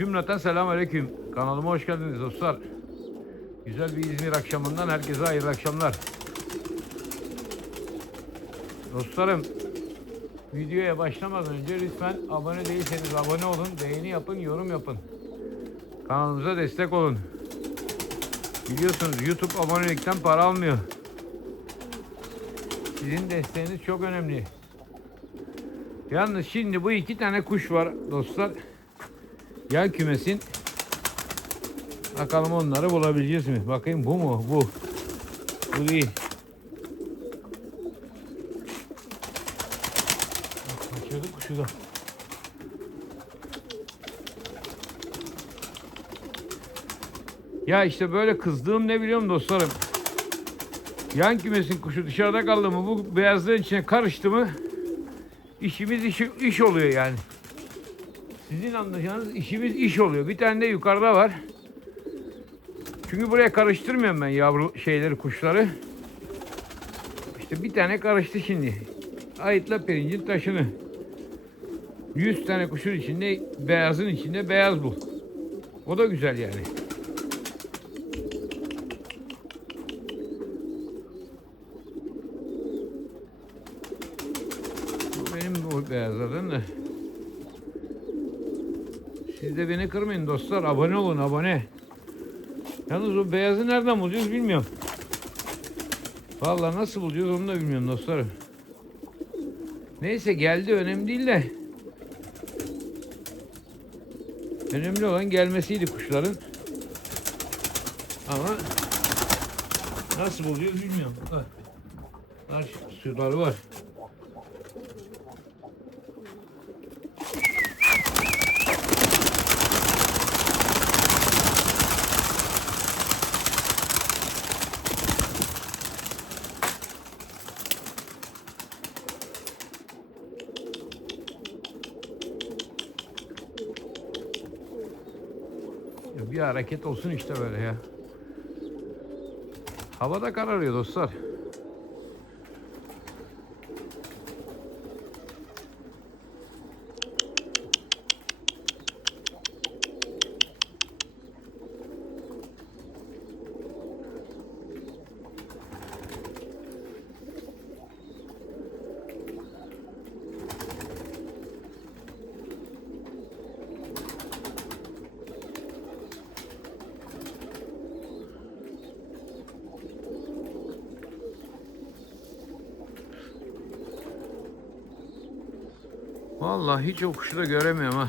Cümleten selamun aleyküm. Kanalıma hoş geldiniz dostlar. Güzel bir İzmir akşamından herkese hayırlı akşamlar. Dostlarım, videoya başlamadan önce lütfen abone değilseniz abone olun, beğeni yapın, yorum yapın. Kanalımıza destek olun. Biliyorsunuz YouTube abonelikten para almıyor. Sizin desteğiniz çok önemli. Yalnız şimdi bu iki tane kuş var dostlar. Yan kümesin. Bakalım onları bulabileceğiz mi? Bakayım bu mu? Bu. Bu değil. Bak, Kaçırdık kuşu da. Ya işte böyle kızdığım ne biliyorum dostlarım. Yan kümesin kuşu dışarıda kaldı mı bu beyazların içine karıştı mı işimiz iş, iş oluyor yani. Sizin anlayacağınız işimiz iş oluyor. Bir tane de yukarıda var. Çünkü buraya karıştırmıyorum ben yavru şeyleri kuşları. İşte bir tane karıştı şimdi. Ayıtla pirincin taşını. 100 tane kuşun içinde beyazın içinde beyaz bu. O da güzel yani. Bu benim bu beyazlardan da. Siz de beni kırmayın dostlar. Abone olun abone. Yalnız o beyazı nereden bulacağız bilmiyorum. Vallahi nasıl bulacağız onu da bilmiyorum dostlarım. Neyse geldi önemli değil de. Önemli olan gelmesiydi kuşların. Ama nasıl buluyoruz bilmiyorum. Bak. Var suları var. Hareket olsun işte böyle ya. Havada kararıyor dostlar. Vallahi hiç o kuşu da göremiyorum ha.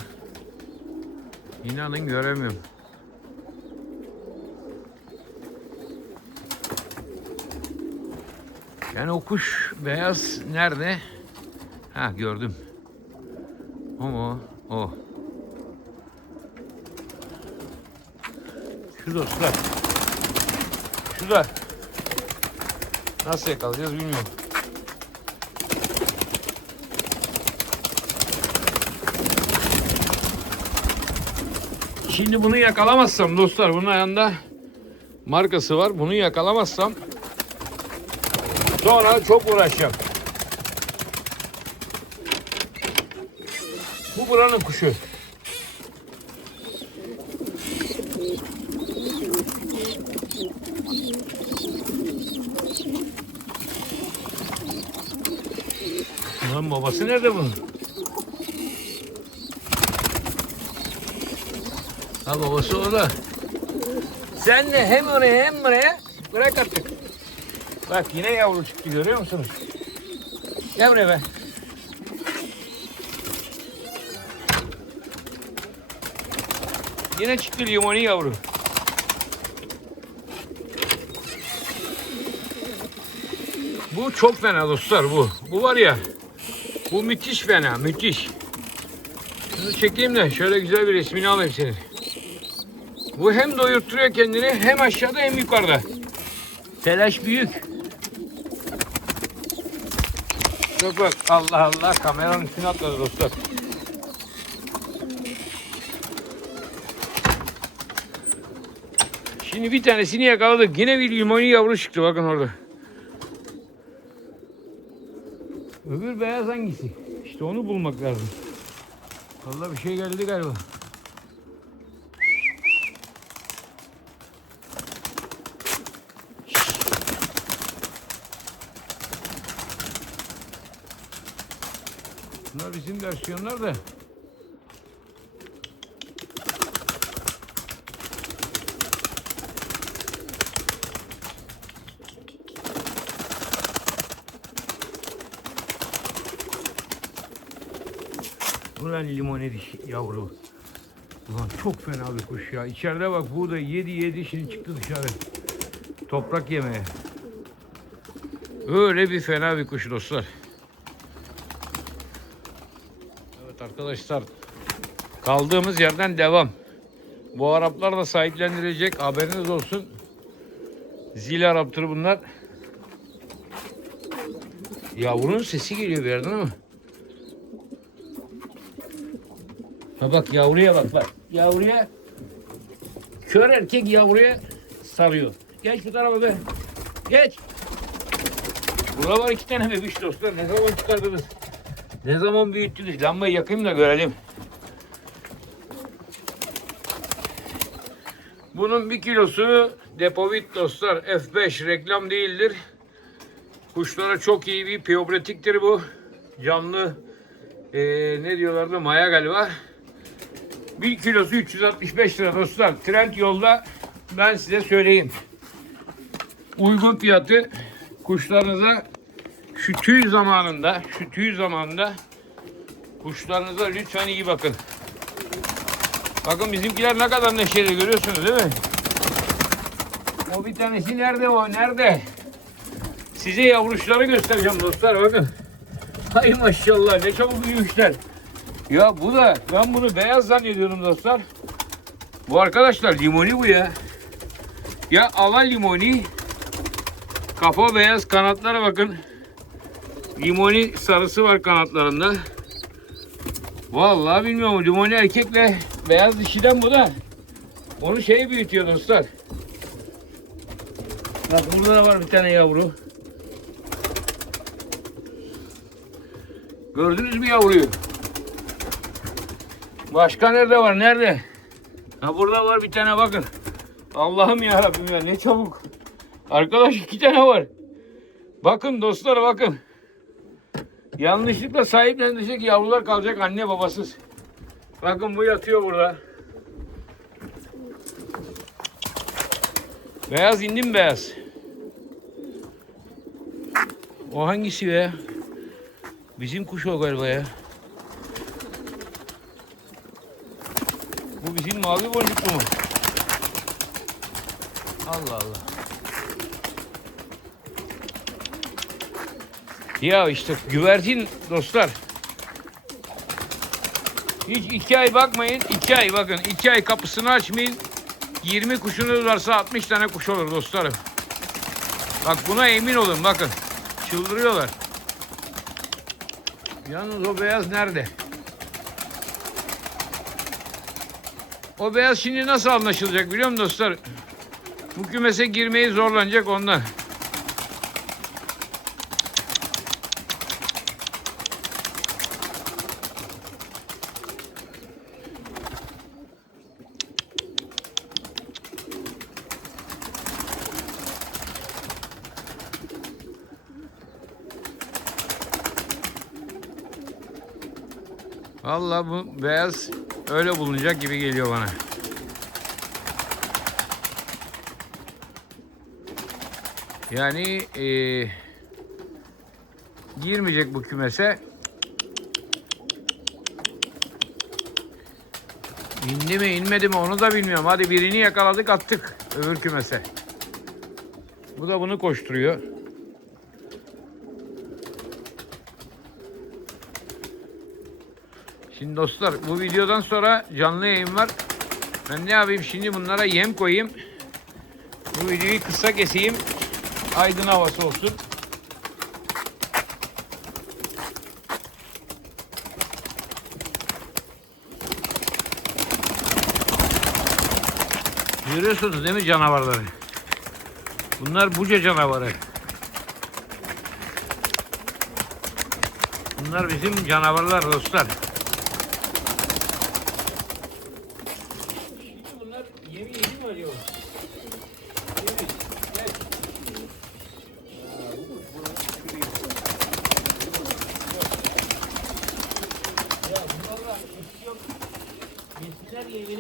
İnanın göremiyorum. Yani o kuş beyaz nerede? Ha gördüm. O mu? O. Şu dostlar. Şu. Nasıl yakalayacağız bilmiyorum. Şimdi bunu yakalamazsam dostlar bunun ayağında markası var. Bunu yakalamazsam sonra çok uğraşacağım. Bu buranın kuşu. Lan babası nerede bunun? Ha babası orada. Sen de hem oraya hem buraya bırak artık. Bak yine yavru çıktı görüyor musunuz? Gel buraya be. Yine çıktı limoni yavru. Bu çok fena dostlar bu. Bu var ya. Bu müthiş fena müthiş. Şunu çekeyim de şöyle güzel bir resmini alayım senin. Bu hem doyurtturuyor kendini hem aşağıda hem yukarıda. Telaş büyük. Bak bak Allah Allah kameranın üstüne atladı dostlar. Şimdi bir tanesini yakaladık. Yine bir limoni yavru çıktı bakın orada. Öbür beyaz hangisi? İşte onu bulmak lazım. Vallahi bir şey geldi galiba. Bizim versiyonlar da. Ulan limone dişi yavru. Ulan çok fena bir kuş ya. İçeride bak burada yedi yedi şimdi çıktı dışarı. Toprak yemeye. Öyle bir fena bir kuş dostlar. Arkadaşlar. Kaldığımız yerden devam. Bu Araplar da sahiplendirilecek. Haberiniz olsun. Zil Arap'tır bunlar. Yavrunun sesi geliyor bir yerden ama. Ha bak yavruya bak bak. Yavruya kör erkek yavruya sarıyor. Geç bu tarafa be. Geç. Burada var iki tane bebiş dostlar. Ne zaman çıkardınız? Ne zaman büyüttünüz? Lambayı yakayım da görelim. Bunun bir kilosu depovit dostlar. F5 reklam değildir. Kuşlara çok iyi bir piyopretiktir bu. Canlı eee, ne diyorlardı maya galiba. Bir kilosu 365 lira dostlar. Trend yolda ben size söyleyeyim. Uygun fiyatı kuşlarınıza şu tüy zamanında, şu tüy zamanında kuşlarınıza lütfen iyi bakın. Bakın bizimkiler ne kadar neşeli görüyorsunuz değil mi? O bir tanesi nerede o? Nerede? Size yavruşları göstereceğim dostlar bakın. Hay maşallah ne çabuk büyümüşler. Ya bu da ben bunu beyaz zannediyorum dostlar. Bu arkadaşlar limoni bu ya. Ya ala limoni. Kafa beyaz kanatlara bakın. Limoni sarısı var kanatlarında. Vallahi bilmiyorum limoni erkekle beyaz dişiden bu da. Onu şey büyütüyor dostlar. Bak burada da var bir tane yavru. Gördünüz mü yavruyu? Başka nerede var? Nerede? Ha burada var bir tane bakın. Allah'ım ya Rabbim ya ne çabuk. Arkadaş iki tane var. Bakın dostlar bakın. Yanlışlıkla sahiplenecek yavrular kalacak anne babasız. Bakın bu yatıyor burada. Beyaz indim beyaz. O hangisi be? Bizim kuş o galiba ya. Bu bizim mavi boncuklu mu? Allah Allah. Ya işte güvercin dostlar. Hiç iki ay bakmayın. iki ay bakın. iki ay kapısını açmayın. 20 kuşunuz varsa 60 tane kuş olur dostlarım. Bak buna emin olun bakın. Çıldırıyorlar. Yalnız o beyaz nerede? O beyaz şimdi nasıl anlaşılacak biliyor musun dostlar? Bu kümese girmeyi zorlanacak ondan. Vallahi bu beyaz öyle bulunacak gibi geliyor bana. Yani eee, girmeyecek bu kümese. İndi mi inmedi mi onu da bilmiyorum. Hadi birini yakaladık attık öbür kümese. Bu da bunu koşturuyor. Şimdi dostlar bu videodan sonra canlı yayın var. Ben ne yapayım şimdi bunlara yem koyayım. Bu videoyu kısa keseyim. Aydın havası olsun. Görüyorsunuz değil mi canavarları? Bunlar buca canavarı. Bunlar bizim canavarlar dostlar. ഇവർ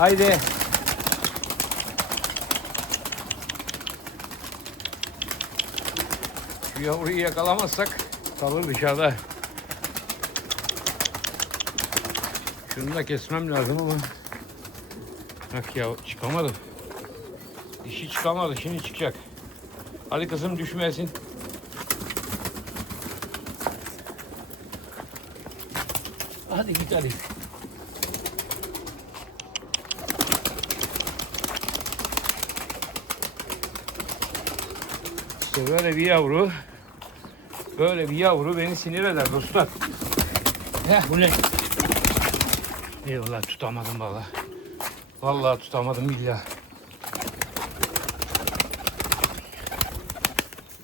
Haydi. Şu yavruyu yakalamazsak kalır dışarıda. Şunu da kesmem lazım ama. Bak ya çıkamadı. Dişi çıkamadı şimdi çıkacak. Hadi kızım düşmesin. Hadi git hadi. İşte böyle bir yavru böyle bir yavru beni sinir eder dostlar. Heh bu ne? Eyvallah tutamadım valla. Vallahi tutamadım billahi.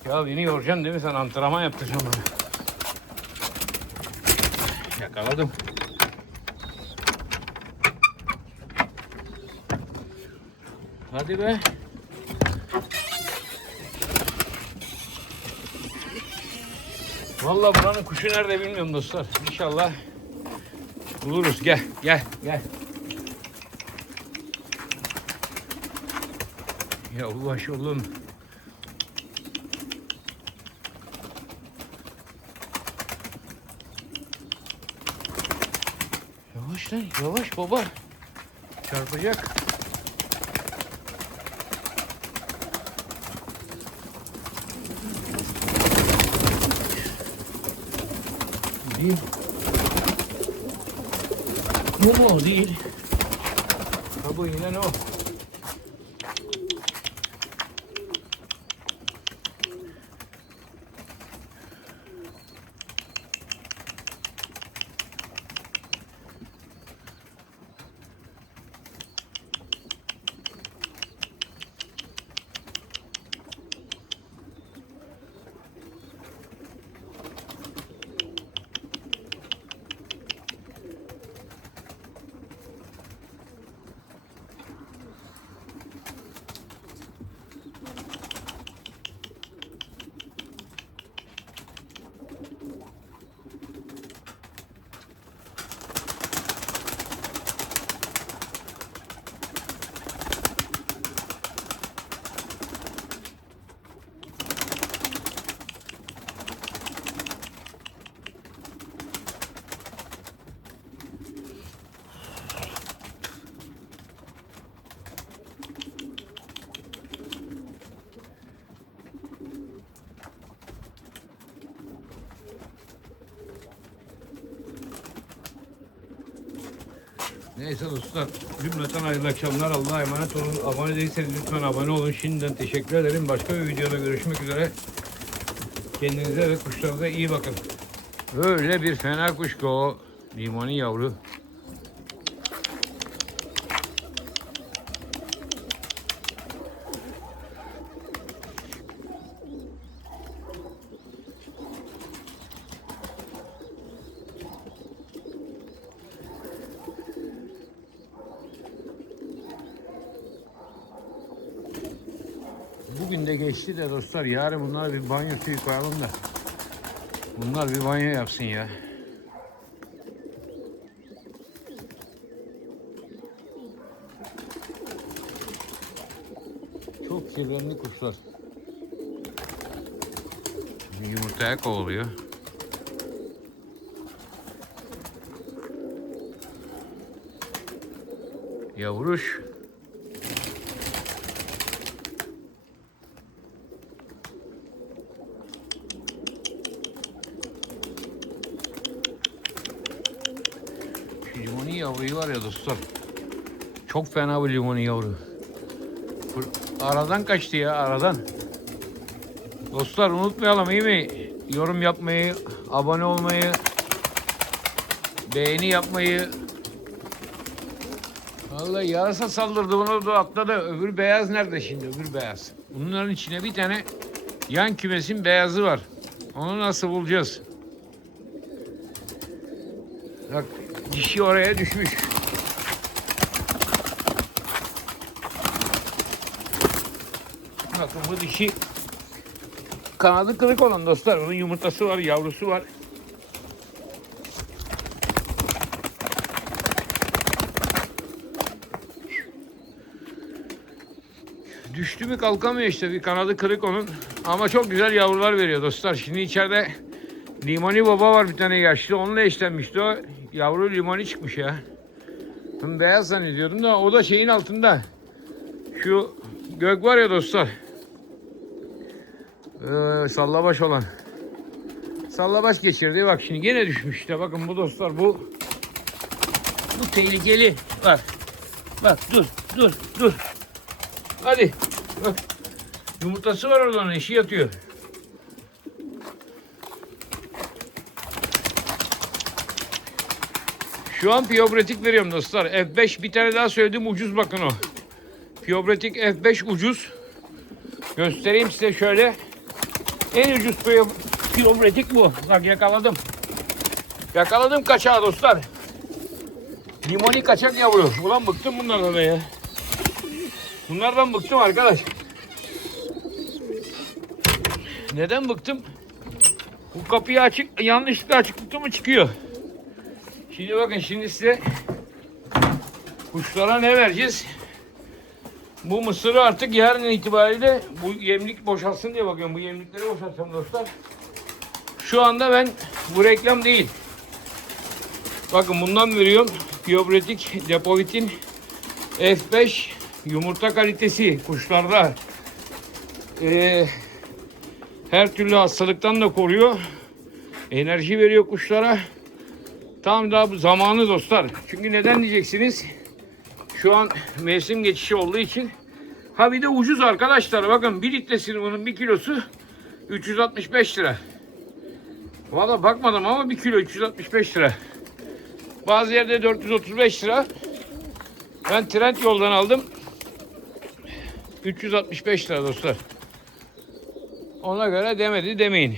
Ya beni yoracaksın değil mi sen antrenman yaptıracaksın bana. Yakaladım. Hadi be. Vallahi buranın kuşu nerede bilmiyorum dostlar. İnşallah buluruz. Gel, gel, gel. Ya ulaş oğlum. Yavaş lan, yavaş baba. Çarpacak. Değil. Bu mu o değil? Ha bu Neyse dostlar, cümleten hayırlı akşamlar. Allah'a emanet olun. Abone değilseniz lütfen abone olun. Şimdiden teşekkür ederim. Başka bir videoda görüşmek üzere. Kendinize ve kuşlarınıza iyi bakın. Böyle bir fena kuş ki o limoni yavru. Geçti de dostlar yarın bunlara bir banyo suyu koyalım da. Bunlar bir banyo yapsın ya. Çok severli kuşlar. Şimdi Yumurtaya kovuluyor. Yavruş. Şu limoni yavruyu var ya dostlar. Çok fena bir limoni yavru. Aradan kaçtı ya aradan. Dostlar unutmayalım iyi mi? Yorum yapmayı, abone olmayı, beğeni yapmayı. Vallahi yarasa saldırdı bunu da atladı. Öbür beyaz nerede şimdi öbür beyaz? Bunların içine bir tane yan kümesin beyazı var. Onu nasıl bulacağız? Bak dişi oraya düşmüş. Bakın bu dişi kanadı kırık olan dostlar. Onun yumurtası var, yavrusu var. Düştü mü kalkamıyor işte. Bir kanadı kırık onun. Ama çok güzel yavrular veriyor dostlar. Şimdi içeride limoni baba var bir tane yaşlı. Onunla eşlenmişti o. Yavru limoni çıkmış ya. Ben beyaz zannediyordum da o da şeyin altında. Şu gök var ya dostlar. Ee, sallabaş olan. Sallabaş geçirdi. Bak şimdi gene düşmüş işte. Bakın bu dostlar bu bu tehlikeli. Bak. Bak dur dur dur. Hadi. Bak. Yumurtası var oradan eşi yatıyor. Şu an piyobretik veriyorum dostlar. F5 bir tane daha söyledim ucuz bakın o. Piyobretik F5 ucuz. Göstereyim size şöyle. En ucuz piyo- piyobretik bu. Bak yakaladım. Yakaladım kaçağı dostlar. Limoni kaçak yavru. Ulan bıktım bunlardan da ya. Bunlardan bıktım arkadaş. Neden bıktım? Bu kapıyı açık, yanlışlıkla açık mu çıkıyor. Şimdi bakın şimdi size kuşlara ne vereceğiz? Bu mısırı artık yarın itibariyle bu yemlik boşalsın diye bakıyorum. Bu yemlikleri boşaltacağım dostlar. Şu anda ben bu reklam değil. Bakın bundan veriyorum. Biyobretik Depovitin F5 yumurta kalitesi kuşlarda Ee, her türlü hastalıktan da koruyor. Enerji veriyor kuşlara. Tam daha bu zamanı dostlar. Çünkü neden diyeceksiniz? Şu an mevsim geçişi olduğu için. Ha bir de ucuz arkadaşlar. Bakın 1 litresinin bunun 1 kilosu 365 lira. Valla bakmadım ama 1 kilo 365 lira. Bazı yerde 435 lira. Ben trend yoldan aldım. 365 lira dostlar. Ona göre demedi demeyin.